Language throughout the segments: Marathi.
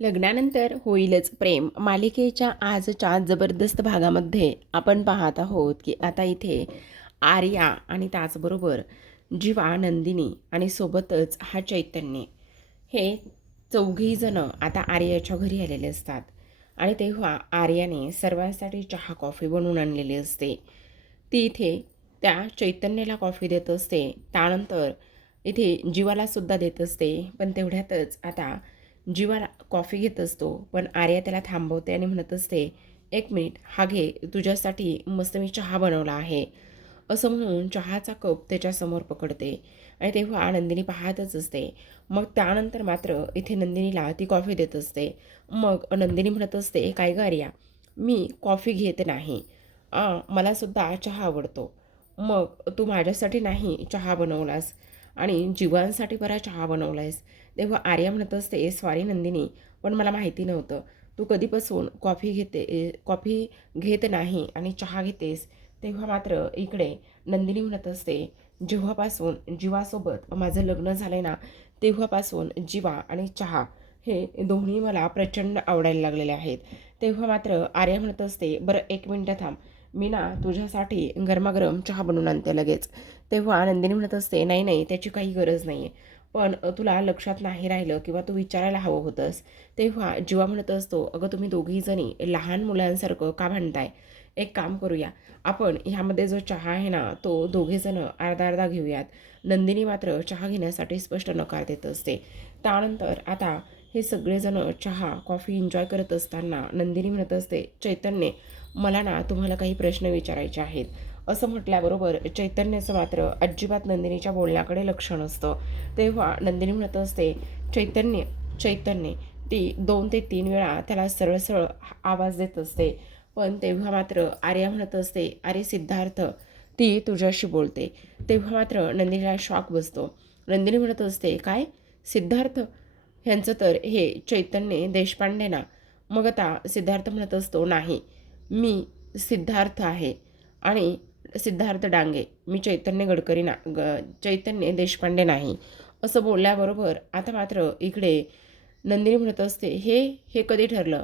लग्नानंतर होईलच प्रेम मालिकेच्या आजच्या जबरदस्त भागामध्ये आपण पाहत आहोत की आता इथे आर्या आणि त्याचबरोबर जीवा, नंदिनी आणि सोबतच हा चैतन्य हे चौघी जण आता आर्याच्या घरी आलेले असतात. आणि तेव्हा आर्याने सर्वांसाठी चहा कॉफी बनवून आणलेली असते. ती इथे त्या चैतन्याला कॉफी देत असते, त्यानंतर इथे जीवाला सुद्धा देत असते. पण तेवढ्यातच आता जीवा कॉफी घेत असतो, पण आर्या त्याला थांबवते आणि म्हणत असते, "एक मिनिट, हा घे, तुझ्यासाठी मस्त मी चहा बनवला आहे." असं म्हणून चहाचा कप त्याच्यासमोर पकडते. आणि तेव्हा नंदिनी पाहतच असते. मग त्यानंतर मात्र इथे नंदिनीला ती कॉफी देत असते. मग नंदिनी म्हणत असते, "काय गं आर्या, मी कॉफी घेत नाही. मलासुद्धा चहा आवडतो. मग तू माझ्यासाठी नाही चहा बनवलास आणि जीवांसाठी बरा चहा बनवलायस." तेव्हा आर्या म्हणत असते, "सॉरी नंदिनी, पण मला माहिती नव्हतं. तू कधीपासून कॉफी घेत नाही आणि चहा घेतेस." तेव्हा मात्र इकडे नंदिनी म्हणत असते, "जेव्हापासून जीवासोबत माझं लग्न झालं ना, तेव्हापासून जीवा आणि चहा हे दोन्ही मला प्रचंड आवडायला लागलेले आहेत." तेव्हा मात्र आर्या म्हणत असते, "बरं, एक मिनटं थांब. मी ना तुझ्यासाठी गरमागरम चहा बनवून आणते लगेच." तेव्हा नंदिनी म्हणत असते, "नाही नाही, त्याची काही गरज नाही आहे. पण तुला लक्षात नाही राहिलं किंवा तू विचारायला हवं होतंस." तेव्हा जीवा म्हणत असतो, "अगं, तुम्ही दोघीजणी लहान मुलांसारखं का भांडताय? एक काम करूया, आपण ह्यामध्ये जो चहा आहे ना, तो दोघेजणं अर्धा अर्धा घेऊयात." नंदिनी मात्र चहा घेण्यासाठी स्पष्ट नकार देत असते. त्यानंतर आता हे सगळेजणं चहा कॉफी एन्जॉय करत असताना नंदिनी म्हणत असते, "चैतन्य, मला ना तुम्हाला काही प्रश्न विचारायचे आहेत." असं म्हटल्याबरोबर चैतन्याचं मात्र अजिबात नंदिनीच्या बोलण्याकडे लक्ष नसतं. तेव्हा नंदिनी म्हणत असते, "चैतन्य, चैतन्य." ती 2 ते 3 वेळा त्याला सरळ सरळ आवाज देत असते. पण तेव्हा मात्र आर्या म्हणत असते, "अरे सिद्धार्थ, ती तुझ्याशी बोलते." तेव्हा मात्र नंदिनीला शॉक बसतो. नंदिनी म्हणत असते, "काय? सिद्धार्थ? ह्यांचं तर हे चैतन्य देशपांडे ना?" मग आता सिद्धार्थ म्हणत असतो, "नाही, मी सिद्धार्थ आहे आणि सिद्धार्थ डांगे. मी चैतन्य गडकरी ना चैतन्य देशपांडे नाही." असं बोलल्याबरोबर आता मात्र इकडे नंदिनी म्हणत असते, हे कधी ठरलं?"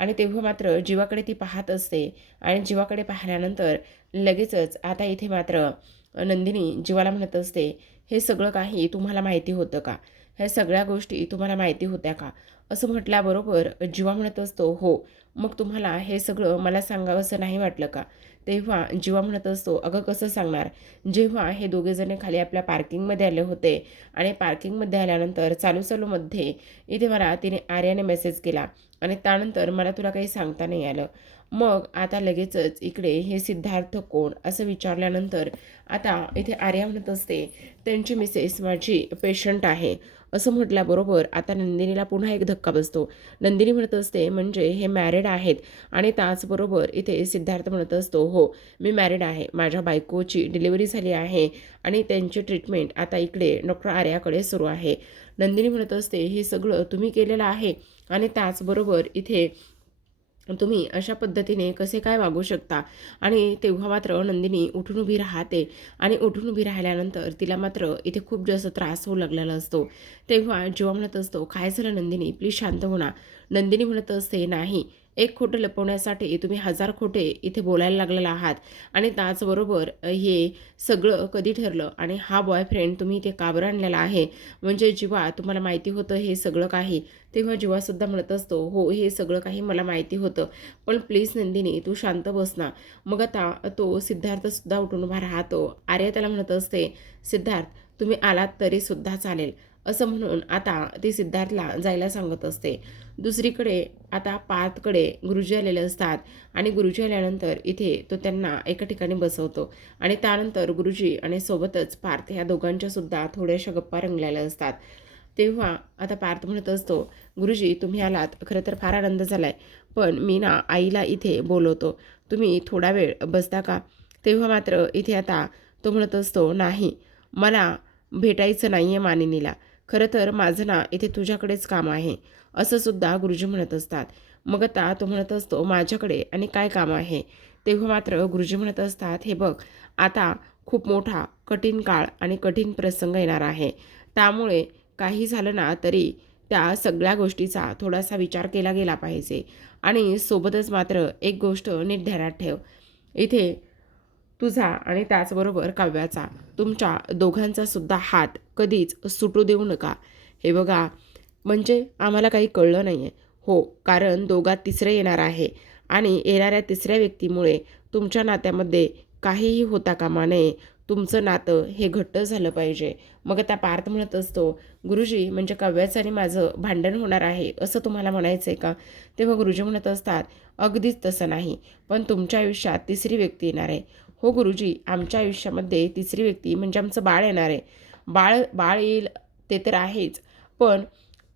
आणि तेव्हा मात्र जीवाकडे ती पाहत असते. आणि जीवाकडे पाहिल्यानंतर लगेचच आता इथे मात्र नंदिनी जीवाला म्हणत असते, "हे सगळं काही तुम्हाला माहिती होतं का? ह्या सगळ्या गोष्टी तुम्हाला माहिती होत्या का?" असं म्हटल्याबरोबर जीवा म्हणत असतो, "हो." "मग तुम्हाला हे सगळं मला सांगावंसं नाही वाटलं का?" तेव्हा जीवा म्हणत असतो, "अगं, कसं सांगणार? जेव्हा हे दोघेजणे खाली आपल्या पार्किंगमध्ये आले होते आणि पार्किंगमध्ये आल्यानंतर चालूमध्ये इथे मला तिने आर्याने मेसेज केला आणि त्यानंतर मला तुला काही सांगता नाही आलं. मग आता लगेचच इकडे हे सिद्धार्थ कोण?" असं विचारल्यानंतर आता इथे आर्या म्हणत असते, "त्यांची मिसेस माझी पेशंट आहे." असं म्हटल्याबरोबर आता नंदिनीला पुन्हा एक धक्का बसतो. नंदिनी म्हणत असते, "म्हणजे हे मॅरिड आहेत?" आणि त्याचबरोबर इथे सिद्धार्थ म्हणत असतो, "हो, मी मॅरिड आहे. माझ्या बायकोची डिलिव्हरी झाली आहे आणि त्यांची ट्रीटमेंट आता इकडे डॉक्टर आर्याकडे सुरू आहे." नंदिनी म्हणत असते, "हे सगळं तुम्ही केलेलं आहे आणि त्याचबरोबर इथे तुम्ही अशा पद्धतीने कसे काय वागू शकता?" आणि तेव्हा मात्र नंदिनी उठून उभी राहते. आणि उठून उभी राहिल्यानंतर तिला मात्र इथे खूप जास्त त्रास होऊ लागलेला असतो. तेव्हा जीवा म्हणत असतो, "काय झालं नंदिनी? प्लीज शांत हो ना." नंदिनी म्हणत असते, "नाही, एक खोटं लपवण्यासाठी तुम्ही 1000 खोटे इथे बोलायला लागलेला आहात. आणि त्याचबरोबर हे सगळं कधी ठरलं आणि हा बॉयफ्रेंड तुम्ही इथे का बरं आणलेला आहे? म्हणजे जीवा, तुम्हाला माहिती होतं हे सगळं काही?" तेव्हा जीवासुद्धा म्हणत असतो, "हो, हे सगळं काही मला माहिती होतं. पण प्लीज नंदिनी, तू शांत बस ना." मग आता तो सिद्धार्थसुद्धा उठून उभा राहतो. आर्या त्याला म्हणत असते, "सिद्धार्थ, तुम्ही आलात तरीसुद्धा चालेल." असं म्हणून आता ती सिद्धार्थला जायला सांगत असते. दुसरीकडे आता पार्थकडे गुरुजी आलेले असतात. आणि गुरुजी आल्यानंतर इथे तो त्यांना एका ठिकाणी बसवतो. आणि त्यानंतर गुरुजी आणि सोबतच पार्थ ह्या दोघांच्यासुद्धा थोड्याशा गप्पा रंगलेल्या असतात. तेव्हा आता पार्थ म्हणत असतो, "गुरुजी, तुम्ही आलात, खरं तर फार आनंद झाला आहे. पण मी ना आईला इथे बोलवतो. तुम्ही थोडा वेळ बसता का?" तेव्हा मात्र इथे आता तो म्हणत असतो, "नाही, मला भेटायचं नाही आहे मानिनीला. खरं तर माझं ना इथे तुझ्याकडेच काम आहे." असं सुद्धा गुरुजी म्हणत असतात. मग आता तो म्हणत असतो, "माझ्याकडे आणि काय काम आहे?" तेव्हा मात्र गुरुजी म्हणत असतात, "हे बघ, आता खूप मोठा कठीण काळ आणि कठीण प्रसंग येणार आहे. त्यामुळे काही झालं ना तरी त्या सगळ्या गोष्टीचा थोडासा विचार केला गेला पाहिजे. आणि सोबतच मात्र एक गोष्ट नीट ध्यानात ठेव, इथे तुझा आणि त्याचबरोबर काव्याचा, तुमच्या दोघांचा सुद्धा हात कधीच सुटू देऊ नका. हे बघा, म्हणजे आम्हाला काही कळलं नाही आहे. हो, कारण दोघात तिसरं येणार आहे आणि येणाऱ्या तिसऱ्या व्यक्तीमुळे तुमच्या नात्यामध्ये काहीही होता कामा नये. तुमचं नातं हे घट्ट झालं पाहिजे. मग त्या पार्थ म्हणत असतो, गुरुजी म्हणजे काव्याचं आणि माझं भांडण होणार आहे असं तुम्हाला म्हणायचं आहे का? तेव्हा गुरुजी म्हणत असतात, अगदीच तसं नाही, पण तुमच्या आयुष्यात तिसरी व्यक्ती येणार आहे. हो गुरुजी, आमच्या आयुष्यामध्ये तिसरी व्यक्ती म्हणजे आमचं बाळ येणार आहे. बाळ बाळ येईल ते तर आहेच, पण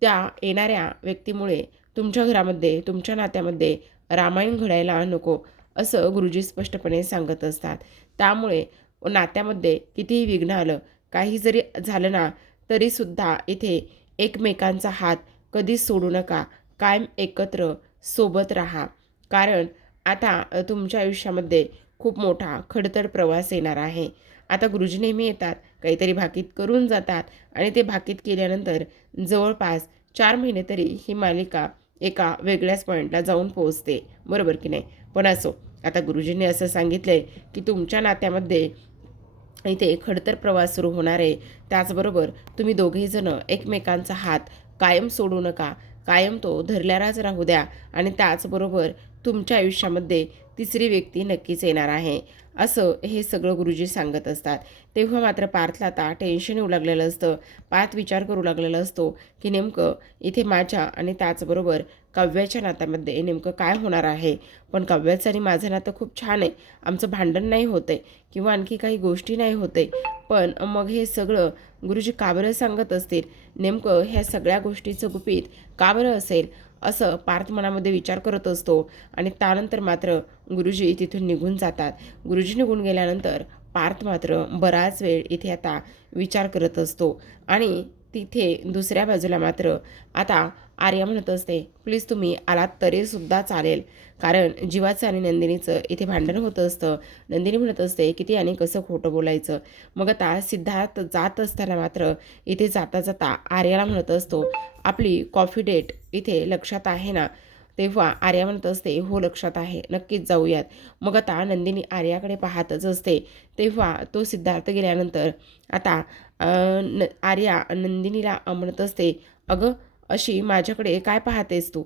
त्या येणाऱ्या व्यक्तीमुळे तुमच्या घरामध्ये, तुमच्या नात्यामध्ये रामायण घडायला नको, असं गुरुजी स्पष्टपणे सांगत असतात. त्यामुळे नात्यामध्ये कितीही विघ्न आलं, काही जरी झालं ना, तरीसुद्धा इथे एकमेकांचा हात कधीच सोडू नका. कायम एकत्र सोबत राहा. कारण आता तुमच्या आयुष्यामध्ये खूप मोठा खडतर प्रवास येणार आहे. आता गुरुजी नेहमी येतात, काहीतरी भाकीत करून जातात आणि ते भाकीत केल्यानंतर जवळपास 4 महिने तरी ही मालिका एका वेगळ्याच पॉईंटला जाऊन पोहोचते, बरोबर की नाही? पण असो, आता गुरुजींनी असं सांगितलं आहे की तुमच्या नात्यामध्ये इथे खडतर प्रवास सुरू होणार आहे. त्याचबरोबर तुम्ही दोघेजणं एकमेकांचा हात कायम सोडू नका, कायम तो धरल्याराच राहू द्या आणि त्याचबरोबर तुमच्या आयुष्यामध्ये तिसरी व्यक्ती नक्कीच येणार आहे, असं हे सगळं गुरुजी सांगत असतात. तेव्हा मात्र पार्थला आता टेन्शन येऊ लागलेलं असतं. पार्थ विचार करू लागलेला असतो की नेमकं इथे माझ्या आणि त्याचबरोबर काव्याच्या नात्यामध्ये नेमकं काय होणार आहे. पण काव्याचं आणि माझं नातं खूप छान आहे, आमचं भांडण नाही होतं आहे किंवा आणखी काही गोष्टी नाही होते, पण मग हे सगळं गुरुजी का बरं सांगत असतील, नेमकं ह्या सगळ्या गोष्टीचं गुपित का बरं असेल, असं पार्थ मनामध्ये विचार करत असतो. आणि त्यानंतर मात्र गुरुजी तिथून निघून जातात. गुरुजी निघून गेल्यानंतर पार्थ मात्र बराच वेळ इथे आता विचार करत असतो. आणि तिथे दुसऱ्या बाजूला मात्र आता आर्या म्हणत असते, प्लीज तुम्ही आलात तरीसुद्धा चालेल, कारण जीवाचं आणि नंदिनीचं इथे भांडण होतं असतं. नंदिनी म्हणत असते, किती आणि कसं खोटं बोलायचं. मग आता सिद्धार्थ जात असताना मात्र इथे जाता जाता आर्याला म्हणत असतो, आपली कॉफी डेट इथे लक्षात आहे ना? तेव्हा आर्या म्हणत असते, हो लक्षात आहे, नक्कीच जाऊयात. मग आता नंदिनी आर्याकडे पाहतच असते. तेव्हा तो सिद्धार्थ गेल्यानंतर आता आर्या नंदिनीला म्हणत असते, अगं अशी माझ्याकडे काय पाहतेस तू?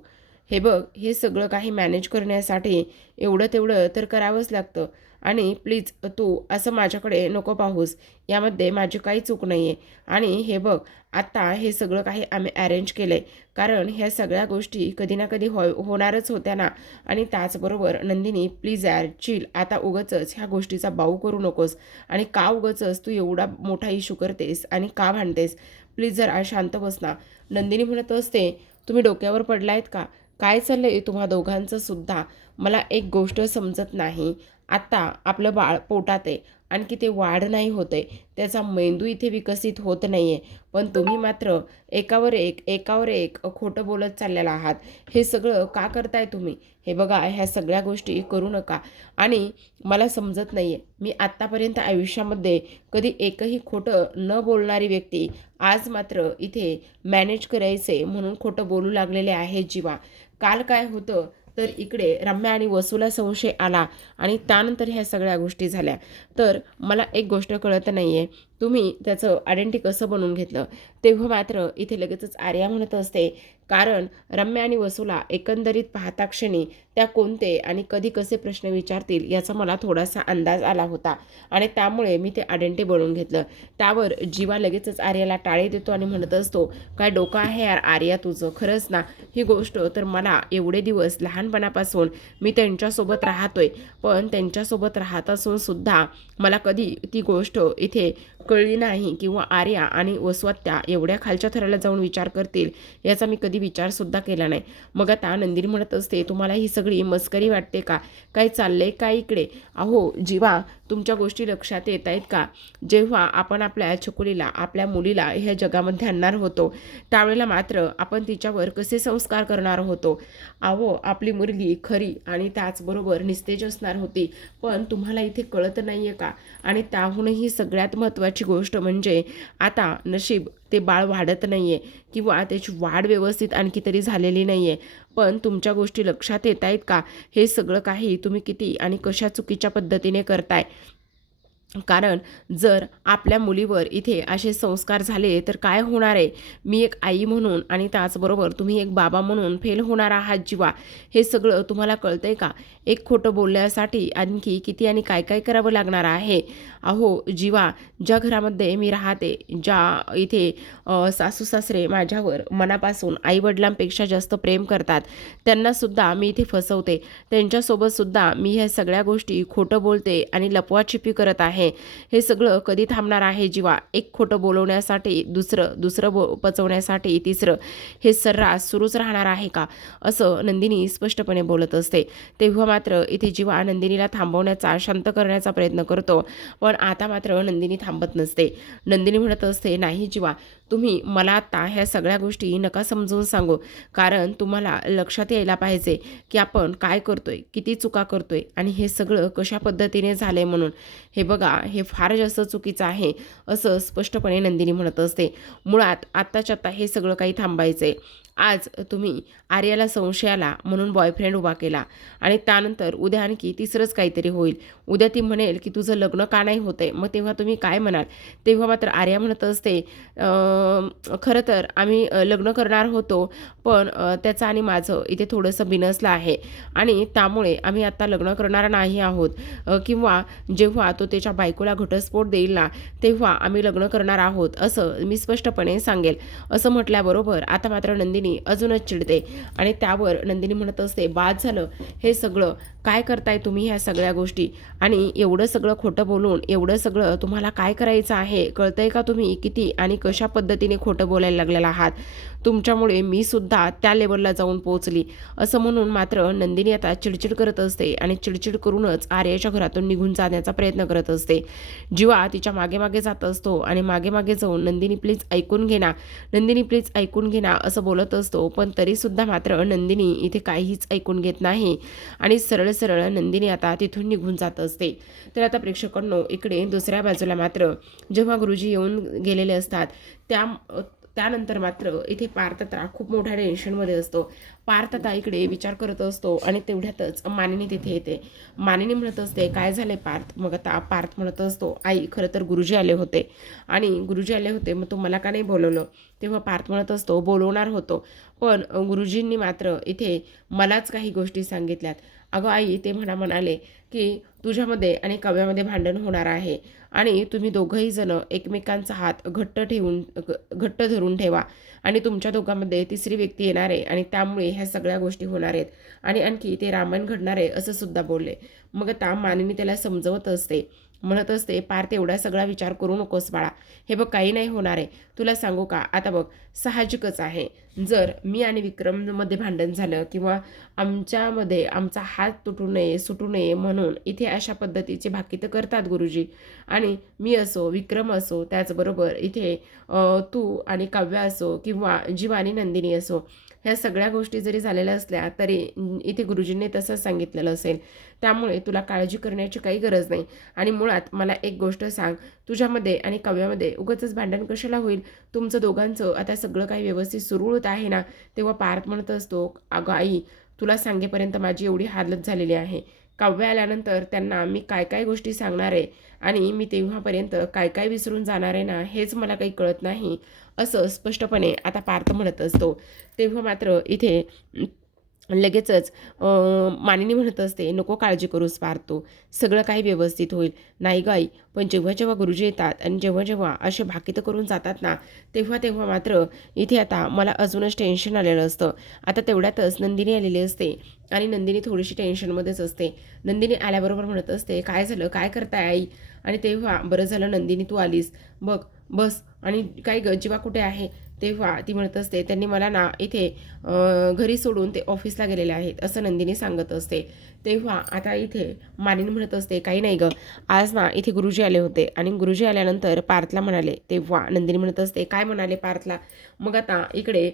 हे बघ, हे सगळं काही मॅनेज करण्यासाठी एवढं तेवढं तर करावंच लागतं आणि प्लीज तू असं माझ्याकडे नको पाहूस. यामध्ये माझी काही चूक नाही आहे. आणि हे बघ, आत्ता हे सगळं काही आम्ही अरेंज केलं आहे, कारण ह्या सगळ्या गोष्टी कधी ना कधी होणारच होत्या ना. आणि त्याचबरोबर नंदिनी प्लीज यार चिल, आता उगाचच ह्या गोष्टीचा बाऊ करू नकोस. आणि का उगाचच तू एवढा मोठा इश्यू करतेस आणि का भांडतेस? प्लीज जरा शांत बस ना. नंदिनी म्हणत असते, तुम्ही डोक्यावर पडलायत का? काय चाललं आहे तुम्हा दोघांचं सुद्धा? मला एक गोष्ट समजत नाही. आत्ता आपलं बाळ पोटात आहे, आणखी ते वाढ नाही होत आहे, त्याचा मेंदू इथे विकसित होत नाही आहे, पण तुम्ही मात्र एकावर एक खोटं बोलत चाललेला आहात. हे सगळं का करताय तुम्ही? हे बघा, ह्या सगळ्या गोष्टी करू नका. आणि मला समजत नाही आहे, मी आत्तापर्यंत आयुष्यामध्ये कधी एकही खोटं न बोलणारी व्यक्ती आज मात्र इथे मॅनेज करायचे म्हणून खोटं बोलू लागलेले आहे जीवा. काल काय होतं तर इकडे रम्या आणि वसूला संशय आला आणि त्यानंतर ह्या सगळ्या गोष्टी झाल्या. तर मला एक गोष्ट कळत नाही आहे, तुम्ही त्याचं आयडेंटिटी कसं बनवून घेतलं? तेव्हा मात्र इथे लगेचच आर्या म्हणत असते, कारण रम्या आणि वसूला एकंदरीत पाहता क्षणी त्या कोणते आणि कधी कसे प्रश्न विचारतील याचा मला थोडासा अंदाज आला होता आणि त्यामुळे मी ते आयडेंटिटी बनवून घेतलं. त्यावर जीवा लगेचच आर्याला टाळे देतो आणि म्हणत असतो, काय डोकं आहे यार आर्या तुझं? खरंच ना, ही गोष्ट तर मला एवढे दिवस लहानपणापासून मी त्यांच्यासोबत राहतोय, पण त्यांच्यासोबत राहत असून सुद्धा मला कधी ती गोष्ट इथे कळली नाही किंवा आर्या आणि वसवात्या एवढ्या खालच्या थराला जाऊन विचार करतील याचा मी कधी विचारसुद्धा केला नाही. मग आता नंदिनी म्हणत असते, तुम्हाला ही सगळी मस्करी वाटते का? काय चाललंय काय इकडे? अहो जीवा, तुमच्या गोष्टी लक्षात येत आहेत का? जेव्हा आपण आपल्या छकुलीला, आपल्या मुलीला ह्या जगामध्ये आणणार होतो, त्यावेळेला मात्र आपण तिच्यावर कसे संस्कार करणार होतो. अहो आपली मुलगी खरी आणि त्याचबरोबर निस्तेज असणार होती, पण तुम्हाला इथे कळत नाही आहे का? आणि त्याहूनही सगळ्यात महत्त्वाची गोष्ट म्हणजे आता नशीब ते बाळ वाढत नाही आहे किंवा त्याची वाढ व्यवस्थित आणखी तरी झालेली नाही आहे. पण तुमच्या गोष्टी लक्षात येत आहेत का? हे सगळं काही तुम्ही किती आणि कशा चुकीच्या पद्धतीने करताय. कारण जर आपल्या मुलीवर इथे असे संस्कार झाले तर काय होणार आहे? मी एक आई म्हणून आणि त्याचबरोबर तुम्ही एक बाबा म्हणून फेल होणार आहात जीवा. हे सगळं तुम्हाला कळतंय का? एक खोटं बोलण्यासाठी आणखी किती आणि काय काय करावं लागणार आहे. अहो जीवा, ज्या घरामध्ये मी राहते, ज्या इथे सासू सासरे माझ्यावर मनापासून आईवडिलांपेक्षा जास्त प्रेम करतात, त्यांनासुद्धा मी इथे फसवते. त्यांच्यासोबतसुद्धा मी ह्या सगळ्या गोष्टी खोटं बोलते आणि लपवाछिपी करत आहे. हे सगळं कधी थांबणार आहे जीवा? एक खोटं बोलवण्यासाठी दुसरं, दुसरं पचवण्यासाठी तिसरं, हे सर्रास सुरूच राहणार आहे का? असं नंदिनी स्पष्टपणे बोलत असते. तेव्हा मात्र इथे जीवा नंदिनीला थांबवण्याचा, शांत करण्याचा प्रयत्न करतो. पण आता मात्र नंदिनी थांबत नसते. नंदिनी म्हणत असते, नाही जीवा, तुम्ही मला आता ह्या सगळ्या गोष्टी नका समजून सांगू. कारण तुम्हाला लक्षात यायला पाहिजे की आपण काय करतोय, किती चुका करतोय आणि हे सगळं कशा पद्धतीने झालंय म्हणून. हे बघा, हे फार जास्त चुकीचं आहे, असं स्पष्टपणे नंदिनी म्हणत असते. मुळात आत्ताच्या आत्ता हे सगळं काही थांबायचंय. आज तुम्ही आर्याला संशय आला म्हणून बॉयफ्रेंड उभा केला आणि त्यानंतर उद्या आणखी तिसरंच काहीतरी होईल. उद्या ती म्हणेल की तुझं लग्न का नाही होतंय, मग तेव्हा तुम्ही काय म्हणाल? तेव्हा मात्र आर्या म्हणत असते, खरं तर आम्ही लग्न करणार होतो, पण त्याचं आणि माझं इथे थोडंसं बिनसलं आहे आणि त्यामुळे आम्ही आत्ता लग्न करणार नाही आहोत, किंवा जेव्हा तो त्याच्या बायकोला घटस्फोट देईल ना, तेव्हा आम्ही लग्न करणार आहोत, असं मी स्पष्टपणे सांगेल. असं म्हटल्याबरोबर आता मात्र नंदिनी अजूनच चिडते आणि त्यावर नंदिनी म्हणत असते, बाद झालं, हे सगळं काय करताय तुम्ही ह्या सगळ्या गोष्टी? आणि एवढं सगळं खोटं बोलून एवढं सगळं तुम्हाला काय करायचं आहे? कळतंय का तुम्ही किती आणि कशा पद्धतीने खोटं बोलायला लागलेला आहात? तुमच्यामुळे मी सुद्धा त्या लेवलला जाऊन पोहोचली. असं म्हणून मात्र नंदिनी आता चिडचिड करत असते आणि चिडचिड करूनच आर्याच्या घरातून निघून जाण्याचा प्रयत्न करत असते. जीवा तिच्या मागे मागे जात असतो आणि मागे मागे जाऊन, नंदिनी प्लीज ऐकून घे ना, नंदिनी प्लीज ऐकून घे ना, असं बोलत असतो. पण तरीसुद्धा मात्र नंदिनी इथे काहीच ऐकून घेत नाही आणि सरळ सरळ नंदिनी आता तिथून निघून जात असते. तर आता प्रेक्षकांनो, इकडे दुसऱ्या बाजूला मात्र जेव्हा गुरुजी येऊन गेलेले असतात त्यानंतर मात्र इथे पार्थता खूप मोठ्या टेन्शनमध्ये असतो. पार्थता इकडे विचार करत असतो आणि तेवढ्यातच मानिनी तिथे येते. मानिनी म्हणत असते, काय झाले पार्थ? मग आता पार्थ म्हणत असतो, आई, खरं तर गुरुजी आले होते आणि गुरुजी आले होते, मग तू मला का नाही बोलवलं? तेव्हा पार्थ म्हणत असतो, बोलवणार होतो, पण गुरुजींनी मात्र इथे मलाच काही गोष्टी सांगितल्यात. अगं आई, ते म्हणाले की तुझ्यामध्ये आणि काव्यामध्ये भांडण होणार आहे आणि तुम्ही दोघंही जण एकमेकांचा हात घट्ट धरून ठेवा आणि तुमच्या दोघांमध्ये तिसरी व्यक्ती येणार आहे आणि त्यामुळे ह्या सगळ्या गोष्टी होणार आहेत आणि आणखी ते रामायण घडणार आहे, असं सुद्धा बोलले. मग आता मानिनी त्याला समजवत असते, म्हणत असते, पार्थ, एवढा सगळा विचार करू नकोस बाळा. हे बघ, काही नाही होणार आहे. तुला सांगू का, आता बघ, साहजिकच आहे, जर मी आणि विक्रममध्ये भांडण झालं किंवा आमच्यामध्ये आमचा हात सुटू नये म्हणून इथे अशा पद्धतीची भाकीतं करतात गुरुजी. आणि मी असो, विक्रम असो, त्याचबरोबर इथे तू आणि काव्या असो किंवा जीवा आणि नंदिनी असो, ह्या सगळ्या गोष्टी जरी झालेल्या असल्या तरी इथे गुरुजींनी तसंच सांगितलेलं असेल. त्यामुळे तुला काळजी करण्याची काही गरज नाही. आणि मुळात मला एक गोष्ट सांग, तुझ्यामध्ये आणि काव्यामध्ये उगाचच भांडण कशाला होईल? तुमचं दोघांचं आता सगळं काही व्यवस्थित सुरू होत आहे ना? तेव्हा पार्थ म्हणत असतो, अगं आई, तुला सांगेपर्यंत माझी एवढी हालत झालेली आहे. काव्य आल्यानंतर त्यांना मी काय काय गोष्टी सांगणार आहे आणि मी तेव्हापर्यंत काय काय विसरून जाणार आहे ना, हेच मला काही कळत नाही, असं स्पष्टपणे आता पार्थ म्हणत असतो. तेव्हा मात्र इथे लगेचच मानिनी म्हणत असते, नको काळजी करूस पार्थो, सगळं काही व्यवस्थित होईल. नाही गाई, पण जेव्हा जेव्हा गुरुजी येतात आणि जेव्हा जेव्हा असे भाकीतं करून जातात ना, तेव्हा तेव्हा मात्र इथे आता मला अजूनच टेन्शन आलेलं असतं. आता तेवढ्यातच नंदिनी आलेली असते आणि नंदिनी थोडीशी टेन्शनमध्येच असते. नंदिनी आल्याबरोबर म्हणत असते, काय झालं, काय करताय आई? आणि तेव्हा, बरं झालं नंदिनी तू आलीस, बघ, बस. आणि काय ग, जीवा कुठे आहे? तेव्हा ती म्हणत असते, त्यांनी मला ना इथे घरी सोडून ते ऑफिसला गेलेले आहेत असं नंदिनी सांगत असते. तेव्हा आता इथे मानिनी म्हणत असते, काही नाही गं, आज ना इथे गुरुजी आले होते आणि गुरुजी आल्यानंतर पार्थला म्हणाले. तेव्हा नंदिनी म्हणत असते, काय म्हणाले पार्थला? मग आता इकडे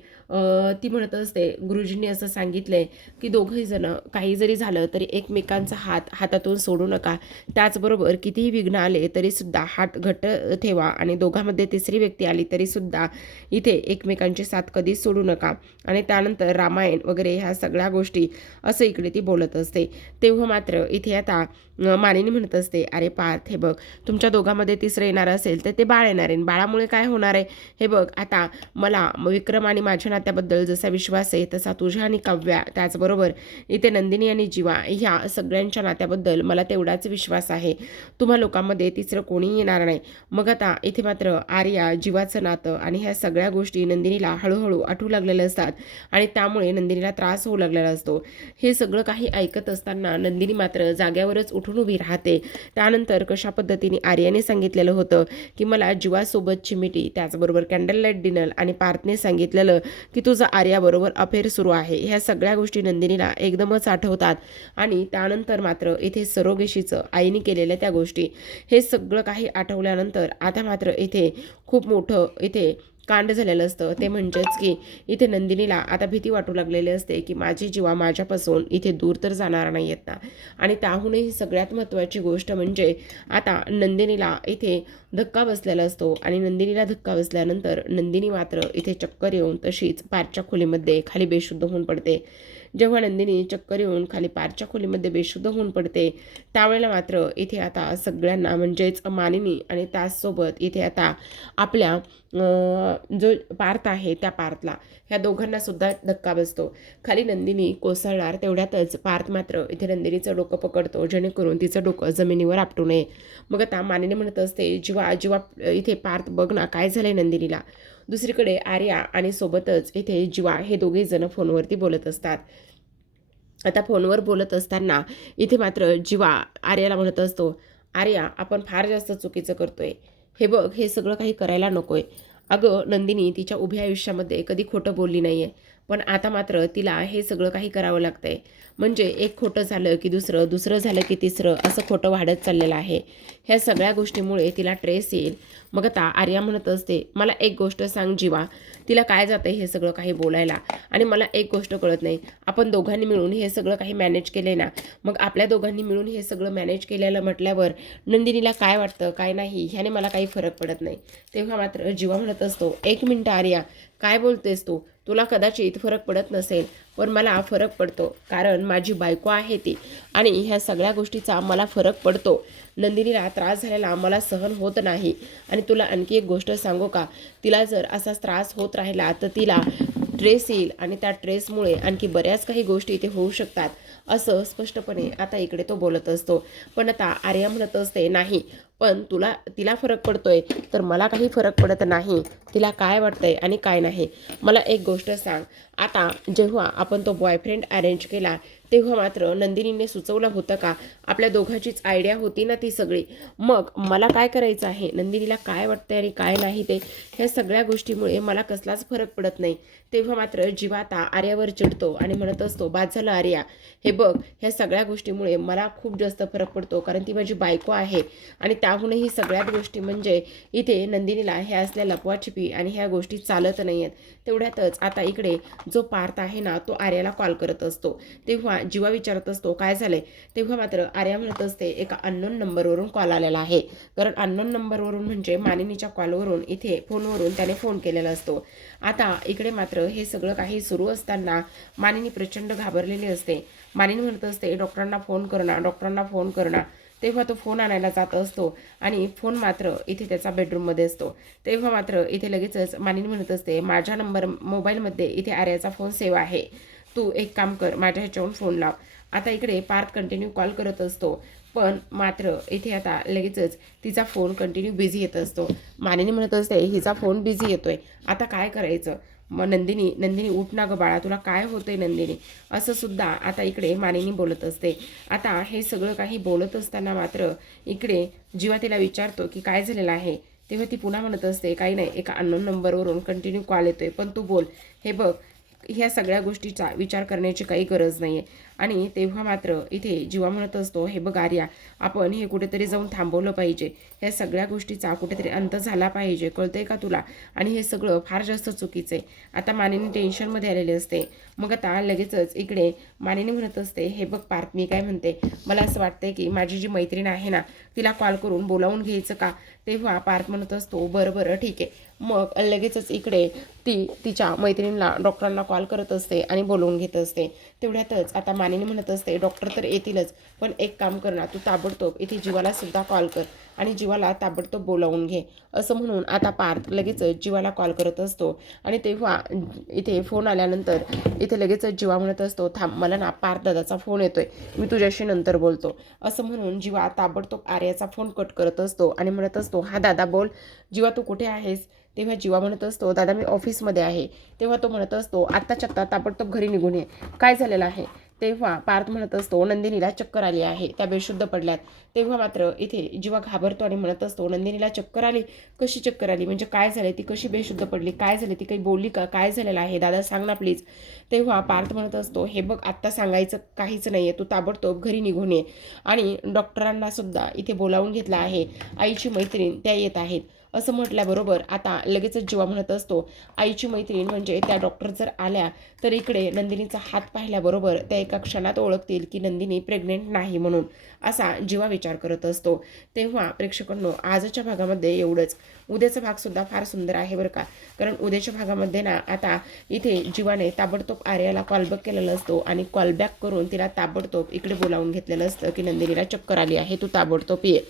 ती म्हणत असते, गुरुजींनी असं सांगितलंय की दोघंही जण काही जरी झालं तरी एकमेकांचा हात हातातून सोडू नका. त्याचबरोबर कितीही विघ्न आले तरीसुद्धा हात घट्ट ठेवा आणि दोघांमध्ये तिसरी व्यक्ती आली तरीसुद्धा इथे एकमेकांची साथ कधीच सोडू नका. आणि त्यानंतर रामायण वगैरे ह्या सगळ्या गोष्टी असं इकडे ती बोलत असते. तेव्हा मात्र इथे आता मानिनी म्हणत असते, अरे पार्थ, हे बघ, तुमच्या दोघांमध्ये तिसरं येणार असेल तर ते बाळ येणार आहे. बाळामुळे काय होणार आहे? हे बघ, आता मला विक्रम आणि माझ्या नात्याबद्दल जसा विश्वास आहे तसा तुझ्या आणि काव्या, त्याचबरोबर इथे नंदिनी आणि जीवा ह्या सगळ्यांच्या नात्याबद्दल मला तेवढाच विश्वास आहे. तुम्हा लोकांमध्ये तिसरं कोणीही येणार नाही. मग आता इथे मात्र आर्या, जीवाचं नातं आणि ह्या सगळ्या गोष्टी नंदिनीला हळूहळू आठवू लागलेल्या असतात आणि त्यामुळे नंदिनीला त्रास होऊ लागलेला असतो. हे सगळं काही ऐकत असताना नंदिनी मात्र जाग्यावरच उठून उभी राहते. त्यानंतर कशा पद्धतीने आर्याने सांगितलेलं होतं की मला जीवासोबतची मिठी, त्याचबरोबर कॅन्डल लाईट डिनर आणि पार्थने सांगितलेलं की तुझं आर्याबरोबर अफेअर सुरू आहे, ह्या सगळ्या गोष्टी नंदिनीला एकदमच आठवतात. आणि त्यानंतर मात्र इथे सरोगेशीचं आईने केलेल्या त्या गोष्टी, हे सगळं काही आठवल्यानंतर आता मात्र इथे खूप मोठं इथे कांड झालेलं असतं. ते म्हणजेच की इथे नंदिनीला आता भीती वाटू लागलेली असते की माझी जीवा माझ्यापासून इथे दूर तर जाणार नाही आहेत ना. आणि त्याहूनही सगळ्यात महत्त्वाची गोष्ट म्हणजे आता नंदिनीला इथे धक्का बसलेला असतो आणि नंदिनीला धक्का बसल्यानंतर नंदिनी मात्र इथे चक्कर येऊन तशीच पारच्या खोलीमध्ये खाली बेशुद्ध होऊन पडते. जेव्हा नंदिनी चक्कर येऊन खाली पारच्या खोलीमध्ये बेशुद्ध होऊन पडते त्यावेळेला मात्र इथे आता सगळ्यांना म्हणजेच मानिनी आणि त्याचसोबत इथे आता आपल्या जो पार्थ आहे त्या पार्थला, ह्या दोघांना सुद्धा धक्का बसतो. खाली नंदिनी कोसळणार तेवढ्यातच पार्थ मात्र इथे नंदिनीचं डोकं पकडतो जेणेकरून तिचं डोकं जमिनीवर आपटू नये. मग आता मानिनी म्हणत असते, जीवा जीवा इथे पार्थ बघ ना काय झालंय नंदिनीला. दुसरीकडे आर्या आणि सोबतच इथे जीवा हे दोघेही जण फोनवरती बोलत असतात. आता फोनवर बोलत असताना इथे मात्र जीवा आर्याला म्हणत असतो, आर्या, आपण फार जास्त चुकीचं करतोय. हे बघ, हे सगळं काही करायला नकोय. अगं नंदिनी तिच्या उभ्या आयुष्यामध्ये कधी खोटं बोलली नाही आहे, पण आता मात्र तिला हे सगळं काही करावं लागतंय. म्हणजे एक खोटं झालं की दुसरं, दुसरं झालं की तिसरं, असं खोटं वाढत चाललेलं आहे. ह्या सगळ्या गोष्टीमुळे तिला ट्रेस येईल. मग आता आर्या म्हणत असते, मला एक गोष्ट सांग जीवा, तिला काय जातं हे सगळं काही बोलायला. आणि मला एक गोष्ट कळत नाही, आपण दोघांनी मिळून हे सगळं काही मॅनेज केले ना, मग आपल्या दोघांनी मिळून हे सगळं मॅनेज केलेलं म्हटल्यावर नंदिनीला काय वाटतं काय नाही ह्याने मला काही फरक पडत नाही. तेव्हा मात्र जीवा म्हणत असतो, एक मिनटं आर्या, काय बोलतेस तू? तुला कदाचित फरक पडत नसेल पण मला फरक पडतो, कारण माझी बायको आहे ती आणि ह्या सगळ्या गोष्टीचा मला फरक पडतो. नंदिनीला त्रास झालेला मला सहन होत नाही. आणि तुला आणखी एक गोष्ट सांगू का, तिला जर असाच त्रास होत राहिला तर तिला ट्रेस येईल आणि त्या ट्रेसमुळे आणखी बऱ्याच काही गोष्टी इथे होऊ शकतात, असं स्पष्टपणे आता इकडे तो बोलत असतो. पण आता आर्या म्हणत असते, नाही, पण तिला फरक पडतोय तर मला काही फरक पडत नाही. तिला काय वाटतंय आणि काय नाही. मला एक गोष्ट सांग, आता जेव्हा आपण तो बॉयफ्रेंड अरेंज केला तेव्हा मात्र नंदिनीने सुचवलं होतं का? आपल्या दोघांचीच आयडिया होती ना ती सगळी. मग मला काय करायचं आहे, नंदिनीला काय वाटतंय आणि काय नाही ते, ह्या सगळ्या गोष्टीमुळे मला कसलाच फरक पडत नाही. तेव्हा मात्र जीवाता आर्यावर चिडतो आणि म्हणत असतो, बाद झालं आर्या, हे बघ, ह्या सगळ्या गोष्टीमुळे मला खूप जास्त फरक पडतो, कारण ती माझी बायको आहे. आणि त्याहूनही सगळ्यात गोष्टी म्हणजे इथे नंदिनीला ह्या असल्या लपवाछिपी आणि ह्या गोष्टी चालत नाही आहेत. तेवढ्यातच आता इकडे जो पार्थ आहे ना तो आर्याला कॉल करत असतो. तेव्हा जीवा विचारत असतो, काय झालंय? तेव्हा मात्र आर्या म्हणत असते, एका अननोन नंबरवरून कॉल आलेला आहे. कारण अननोन नंबरवरून म्हणजे मानिनीच्या कॉलवरून इथे फोनवरून त्याने फोन केलेला असतो. आता इकडे मात्र हे सगळं काही सुरू असताना मानिनी प्रचंड घाबरलेली असते. मानिनी म्हणत असते, डॉक्टरांना फोन करणं, डॉक्टरांना फोन करणं. तेव्हा तो फोन आणायला जात असतो आणि फोन मात्र इथे त्याचा बेडरूममध्ये असतो. तेव्हा मात्र इथे लगेचच मानिनी म्हणत असते, माझ्या मोबाईलमध्ये इथे आर्याचा फोन सेव्ह आहे, तू एक काम कर, माझ्या ह्याच्यावरून फोन लाव. आता इकडे पार्थ कंटिन्यू कॉल करत असतो, पण मात्र इथे आता लगेचच तिचा फोन कंटिन्यू बिझी येत असतो. मानिनी म्हणत असते, हिचा फोन बिझी येतोय, आता काय करायचं? मग नंदिनी उठ ना गं बाळा, तुला काय होतंय नंदिनी, असं सुद्धा आता इकडे मानिनी बोलत असते. आता हे सगळं काही बोलत असताना मात्र इकडे जीवा तिला विचारतो की काय झालेलं आहे. तेव्हा ती पुन्हा म्हणत असते, काही नाही, एका अननोन नंबरवरून कंटिन्यू कॉल येतोय, पण तू बोल, हे बघ, ह्या सगळ्या गोष्टीचा विचार करण्याची काही गरज नाही आहे. आणि तेव्हा मात्र इथे जीवा म्हणत असतो, हे बघ आर्या, आपण हे कुठेतरी जाऊन थांबवलं पाहिजे, ह्या सगळ्या गोष्टीचा कुठेतरी अंत झाला पाहिजे, कळतंय का तुला? आणि हे सगळं फार जास्त चुकीचं आहे. आता मानिनी टेन्शनमध्ये आलेले असते. मग आता लगेचच इकडे मानिनी म्हणत असते, हे बघ पार्थ, मी काय म्हणते, मला असं वाटतंय की माझी जी मैत्रीण आहे ना, तिला कॉल करून बोलावून घ्यायचं का? तेव्हा पार्थ म्हणत असतो, बरं बरं ठीक आहे. मग लगेचच इकडे ती तिच्या मैत्रिणीला डॉक्टरांना कॉल करत असते आणि बोलवून घेत असते. तेवढ्यातच आता मानिनी म्हणत असते, डॉक्टर तर येतीलच, पण एक काम कर ना, तू ताबडतोब इथे जीवाला सुद्धा कॉल कर आणि जीवाला ताबडतोब बोलावून घे. असं म्हणून आता पार्थ लगेचच जीवाला कॉल करत असतो. आणि तेव्हा इथे फोन आल्यानंतर इथे लगेचच जीवा म्हणत असतो, थांब, मला ना पार्थ दादाचा फोन येतोय, मी तुझ्याशी नंतर बोलतो. असं म्हणून जीवा ताबडतोब आर्याचा फोन कट करत असतो आणि म्हणत असतो, हा दादा बोल. जीवा, तू कुठे आहेस? तेव्हा जीवा म्हणत असतो, दादा मी ऑफिसमध्ये आहे. तेव्हा तो म्हणत असतो, आत्ताच्या आत्ता ताबडतोब घरी निघून ये, काय झालेलं आहे? तेव्हा पार्थ म्हणत असतो, नंदिनीला चक्कर आली आहे, त्या बेशुद्ध पडल्यात. तेव्हा मात्र इथे जीवा घाबरतो आणि म्हणत असतो, नंदिनीला चक्कर आली? कशी चक्कर आली? म्हणजे काय झालं? ती कशी बेशुद्ध पडली? काय झालं? ती काही बोलली का? काय झालेलं आहे दादा, सांग ना प्लीज. तेव्हा पार्थ म्हणत असतो, हे बघ, आत्ता सांगायचं काहीच नाही आहे, तू ताबडतोब घरी निघून ये. आणि डॉक्टरांना सुद्धा इथे बोलावून घेतलं आहे, आईची मैत्रीण त्या येत आहेत. असं म्हटल्याबरोबर आता लगेचच जीवा म्हणत असतो, आईची मैत्रीण म्हणजे त्या डॉक्टर जर आल्या तर इकडे नंदिनीचा हात पाहिल्याबरोबर त्या एका क्षणात ओळखतील की नंदिनी प्रेग्नेंट नाही म्हणून, असा जीवा विचार करत असतो. तेव्हा प्रेक्षकांनो, आजच्या भागामध्ये एवढंच. उद्याचा भागसुद्धा फार सुंदर आहे बरं का, कारण उद्याच्या भागामध्ये ना आता इथे जीवाने ताबडतोब आर्याला कॉलबॅक केलेला असतो आणि कॉलबॅक करून तिला ताबडतोब इकडे बोलावून घेतलेलं असतं की नंदिनीला चक्कर आली आहे, तू ताबडतोब ये.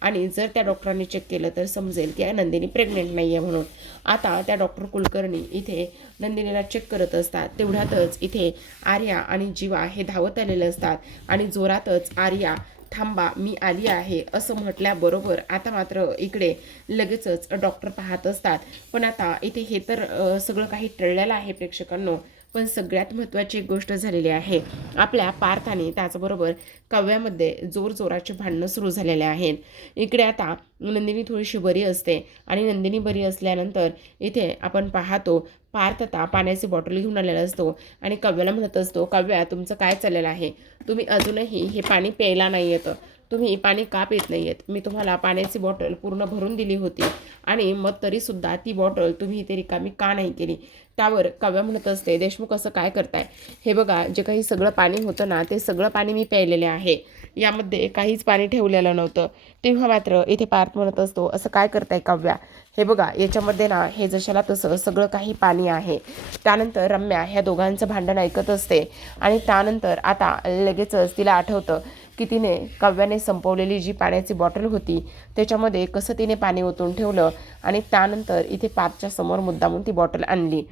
आणि जर त्या डॉक्टरांनी चेक केलं तर समजेल की नंदिनी प्रेग्नेंट नाही आहे म्हणून. आता त्या डॉक्टर कुलकर्णी इथे नंदिनीला चेक करत असतात. तेवढ्यातच इथे आर्या आणि जीवा हे धावत आलेले असतात आणि जोरातच आर्या, थांबा, मी आली आहे, असं म्हटल्याबरोबर आता मात्र इकडे लगेचच डॉक्टर पाहत असतात. पण आता इथे हे तर सगळं काही टळलेलं आहे प्रेक्षकांनो. पण सगळ्यात महत्त्वाची एक गोष्ट झालेली आहे, आपल्या पार्थ आणि त्याचबरोबर काव्यामध्ये जोरजोराचे भांडणं सुरू झालेले आहेत. इकडे आता नंदिनी थोडीशी बरी असते आणि नंदिनी बरी असल्यानंतर इथे आपण पाहतो पार्थ आता पाण्याची बॉटल घेऊन आलेला असतो आणि काव्याला म्हणत असतो, काव्या, तुमचं काय चाललेलं आहे? तुम्ही अजूनही हे पाणी प्यायला नाही येतं, तुम्ही पाणी का पित नाही आहेत? मी तुम्हाला पाण्याची बॉटल पूर्ण भरून दिली होती आणि मग तरीसुद्धा ती बॉटल तुम्ही इथे रिकामी का नाही केली? त्यावर काव्या म्हणत असते, देशमुख असं काय करताय? हे बघा, जे काही सगळं पाणी होतं ना, ते सगळं पाणी मी प्यायलेले आहे, यामध्ये काहीच पाणी ठेवलेलं नव्हतं. तेव्हा मात्र इथे पार्थ म्हणत असतो, असं काय करताय काव्या? हे बघा, याच्यामध्ये ना हे जशाला तसं सगळं काही पाणी आहे. त्यानंतर रम्या ह्या दोघांचं भांडण ऐकत असते आणि त्यानंतर आता लगेचच तिला आठवतं की तिने काव्याने संपवलेली जी पाण्याची बॉटल होती त्याच्यामध्ये कसं तिने पाणी ओतून ठेवलं आणि त्यानंतर इथे पार्थच्या समोर मुद्दामून ती बॉटल आणली.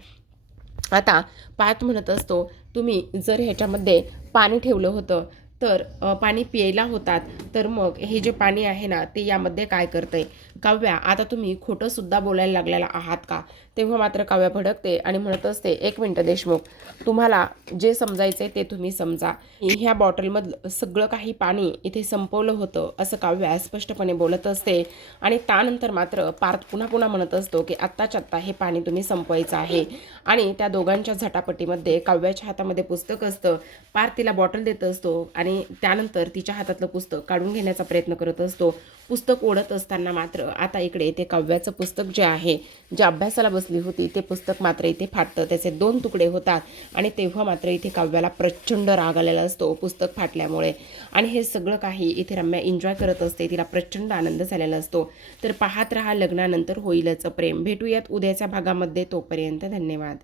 आता पार्थ म्हणत असतो, तुम्ही जर ह्याच्यामध्ये पाणी ठेवलं होतं तर पाणी प्यायला होतात, तर मग हे जे पाणी आहे ना ते यामध्ये काय करतंय? काव्या, आता तुम्ही खोटंसुद्धा बोलायला लागलेला आहात का? तेव्हा मात्र काव्या भडकते आणि म्हणत असते, एक मिनटं देशमुख, तुम्हाला जे समजायचं ते तुम्ही समजा. ह्या बॉटलमधलं सगळं काही पाणी इथे संपवलं होतं, असं काव्या स्पष्टपणे बोलत असते. आणि त्यानंतर मात्र पार्थ पुन्हा पुन्हा म्हणत असतो की आत्ताच्या आत्ता हे पाणी तुम्ही संपवायचं आहे. आणि त्या दोघांच्या झटापटीमध्ये काव्याच्या हातामध्ये पुस्तक असतं. पार्थ तिला बॉटल देत असतो आणि त्यानंतर तिच्या हातातलं पुस्तक काढून घेण्याचा प्रयत्न करत असतो. पुस्तक ओढत असताना मात्र आता इकडे ते काव्याचं पुस्तक जे आहे, जे अभ्यासाला बसली होती, ते पुस्तक मात्र इथे फाटतं, त्याचे 2 तुकडे होतात. आणि तेव्हा मात्र इथे काव्याला प्रचंड राग आलेला असतो पुस्तक फाटल्यामुळे. आणि हे सगळं काही इथे रम्या एन्जॉय करत असते, तिला प्रचंड आनंद झालेला असतो. तर पाहत रहा लग्नानंतर होईलच प्रेम. भेटूयात उद्याच्या भागामध्ये, तोपर्यंत धन्यवाद.